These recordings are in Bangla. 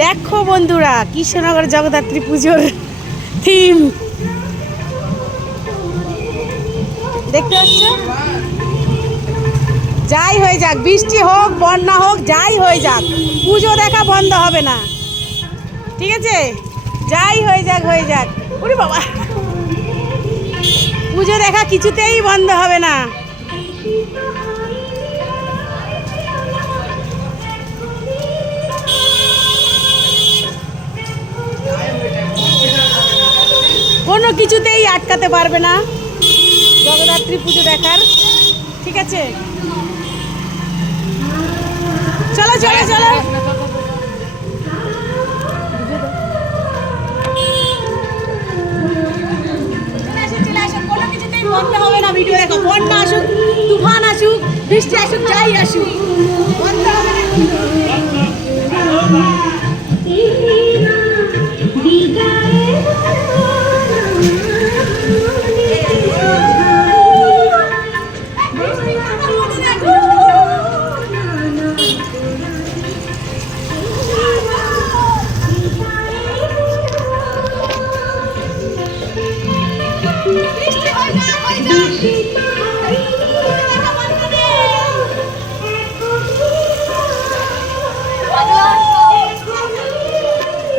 দেখো বন্ধুরা, কৃষ্ণনগর জগদ্ধাত্রী পুজোর থিম দেখতে পাচ্ছ। যাই হয়ে যাক, বৃষ্টি হোক বন্যা হোক, যাই হয়ে যাক, পুজো দেখা বন্ধ হবে না, ঠিক আছে? যাই হয়ে যাক হয়ে যাক, ওরে বাবা, পুজো দেখা কিছুতেই বন্ধ হবে না। কোনো কিছুতেই আটকাতে পারবে না জগদ্ধাত্রী পুজো দেখার, ঠিক আছে? চলো চলো চলো, কোনো কিছুতেই বন্ধ হবে না ভিডিও দেখা। বন্যা আসুক, তুফান আসুক, বৃষ্টি আসুক, যাই আসুক, বন্ধ হবে না।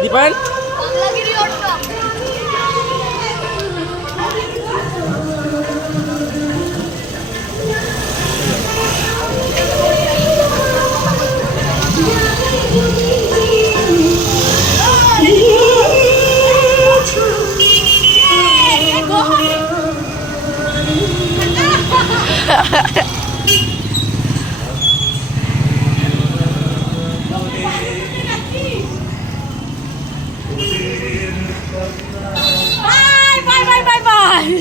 Dipayan bye bye bye bye bye.